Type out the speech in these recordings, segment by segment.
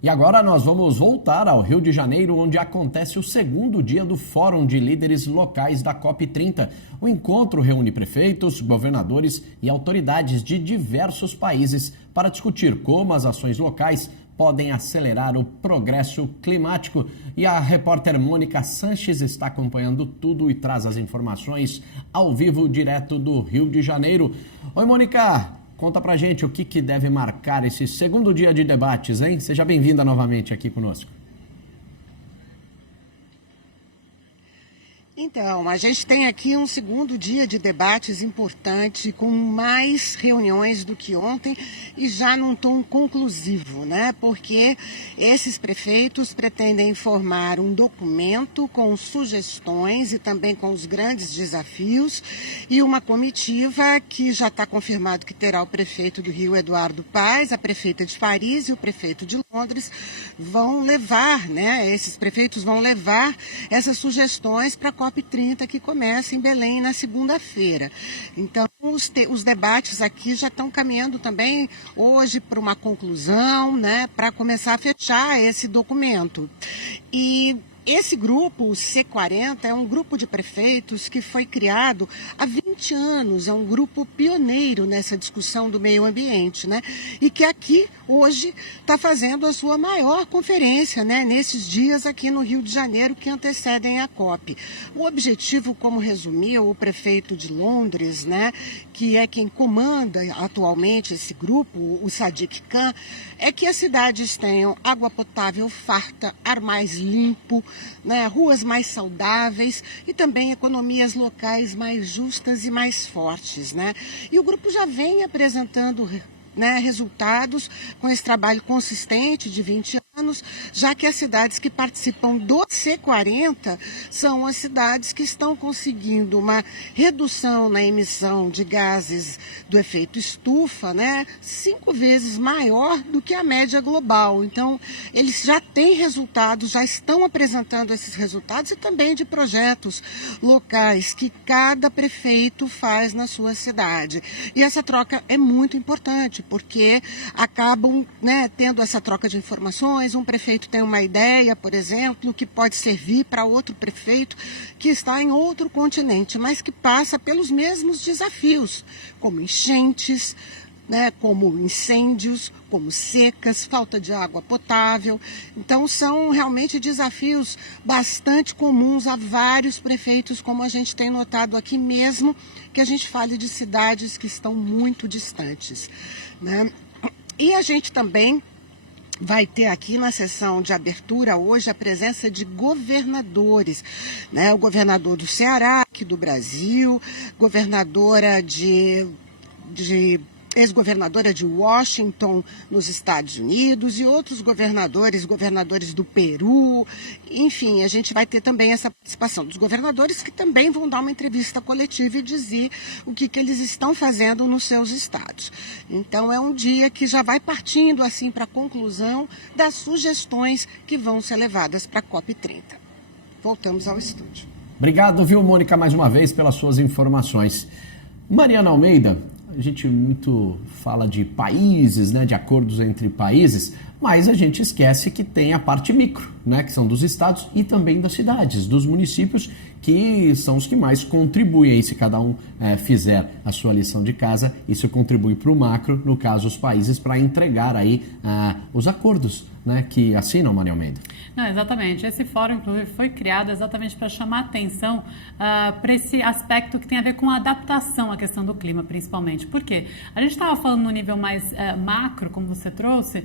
E agora nós vamos voltar ao Rio de Janeiro, onde acontece o segundo dia do Fórum de Líderes Locais da COP30. O encontro reúne prefeitos, governadores e autoridades de diversos países para discutir como as ações locais podem acelerar o progresso climático. E a repórter Mônica Sanches está acompanhando tudo e traz as informações ao vivo, direto do Rio de Janeiro. Oi, Mônica! Conta pra gente o que deve marcar esse segundo dia de debates, hein? Seja bem-vinda novamente aqui conosco. Então, a gente tem aqui um segundo dia de debates importante, com mais reuniões do que ontem e já num tom conclusivo, né? Porque esses prefeitos pretendem formar um documento com sugestões e também com os grandes desafios e uma comitiva que já está confirmado que terá o prefeito do Rio, Eduardo Paes, a prefeita de Paris e o prefeito de Londres vão levar, né? Esses prefeitos vão levar essas sugestões para a COP30 que começa em Belém na segunda-feira. Então, os debates aqui já estão caminhando também hoje para uma conclusão, né, para começar a fechar esse documento. E esse grupo, o C40, é um grupo de prefeitos que foi criado há 20 anos, é um grupo pioneiro nessa discussão do meio ambiente, né? E que aqui, hoje, está fazendo a sua maior conferência, né? Nesses dias aqui no Rio de Janeiro que antecedem a COP. O objetivo, como resumiu o prefeito de Londres, né, que é quem comanda atualmente esse grupo, o Sadiq Khan, é que as cidades tenham água potável farta, ar mais limpo, né, ruas mais saudáveis e também economias locais mais justas e mais fortes, né? E o grupo já vem apresentando, né, resultados com esse trabalho consistente de 20 anos, já que as cidades que participam do C40 são as cidades que estão conseguindo uma redução na emissão de gases do efeito estufa, né, 5 vezes maior do que a média global. Então, eles já têm resultados, já estão apresentando esses resultados e também de projetos locais que cada prefeito faz na sua cidade. E essa troca é muito importante, porque acabam, né, tendo essa troca de informações. Um prefeito tem uma ideia, por exemplo, que pode servir para outro prefeito que está em outro continente, mas que passa pelos mesmos desafios, como enchentes, né, como incêndios, como secas, falta de água potável. Então, são realmente desafios bastante comuns a vários prefeitos, como a gente tem notado aqui mesmo, que a gente fale de cidades que estão muito distantes, né? E a gente também vai ter aqui na sessão de abertura hoje a presença de governadores, né? O governador do Ceará, aqui do Brasil, governadora ex-governadora de Washington, nos Estados Unidos, e outros governadores do Peru. Enfim, a gente vai ter também essa participação dos governadores, que também vão dar uma entrevista coletiva e dizer o que eles estão fazendo nos seus estados. Então, é um dia que já vai partindo assim para a conclusão das sugestões que vão ser levadas para a COP30. Voltamos ao estúdio. Obrigado, viu, Mônica, mais uma vez pelas suas informações. Mariana Almeida, a gente muito fala de países, né, de acordos entre países, mas a gente esquece que tem a parte micro, né, que são dos estados e também das cidades, dos municípios, que são os que mais contribuem. Se cada um fizer a sua lição de casa, isso contribui para o macro, no caso os países, para entregar aí os acordos, né, que assinam, Maria Almeida. Não, exatamente. Esse fórum, inclusive, foi criado exatamente para chamar atenção para esse aspecto que tem a ver com a adaptação à questão do clima, principalmente. Por quê? A gente estava falando no nível mais macro, como você trouxe,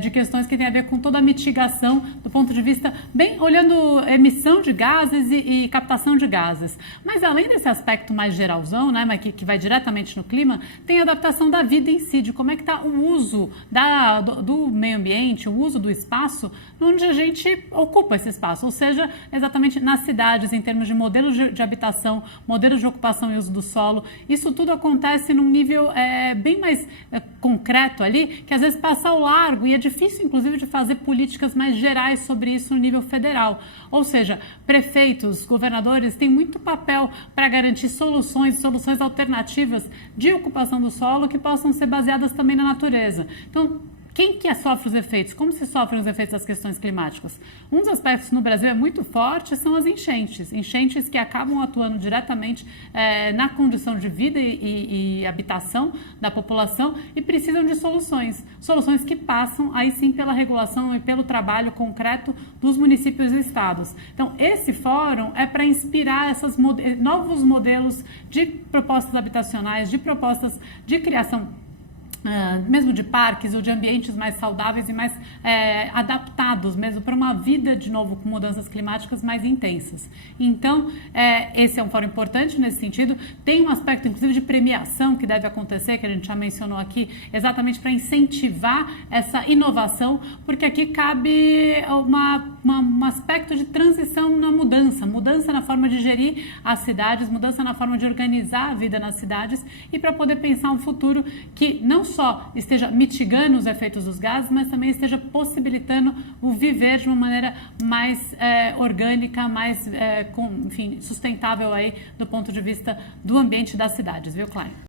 de questões que têm a ver com toda a mitigação do ponto de vista, bem, olhando emissão de gases e captação de gases. Mas além desse aspecto mais geralzão, né, mas que vai diretamente no clima, tem a adaptação da vida em si, de como é que está o uso do meio ambiente, o uso do espaço, onde a gente ocupa esse espaço, ou seja, exatamente nas cidades, em termos de modelos de habitação, modelos de ocupação e uso do solo. Isso tudo acontece num nível bem mais concreto ali, que às vezes passa ao largo, e é difícil, inclusive, de fazer políticas mais gerais sobre isso no nível federal. Ou seja, prefeitos, governadores têm muito papel para garantir soluções alternativas de ocupação do solo que possam ser baseadas também na natureza. Então, quem que sofre os efeitos? Como se sofrem os efeitos das questões climáticas? Um dos aspectos no Brasil é muito forte são as enchentes. Enchentes que acabam atuando diretamente na condição de vida e habitação da população e precisam de soluções. Soluções que passam aí sim pela regulação e pelo trabalho concreto dos municípios e estados. Então, esse fórum é para inspirar esses novos modelos de propostas habitacionais, de propostas de criação mesmo de parques ou de ambientes mais saudáveis e mais adaptados mesmo para uma vida, de novo, com mudanças climáticas mais intensas. Então, esse é um fórum importante nesse sentido. Tem um aspecto, inclusive, de premiação que deve acontecer, que a gente já mencionou aqui, exatamente para incentivar essa inovação, porque aqui cabe um aspecto de transição na mudança na forma de gerir as cidades, mudança na forma de organizar a vida nas cidades e para poder pensar um futuro que não só esteja mitigando os efeitos dos gases, mas também esteja possibilitando o viver de uma maneira mais orgânica, mais sustentável aí do ponto de vista do ambiente das cidades, viu, Klein?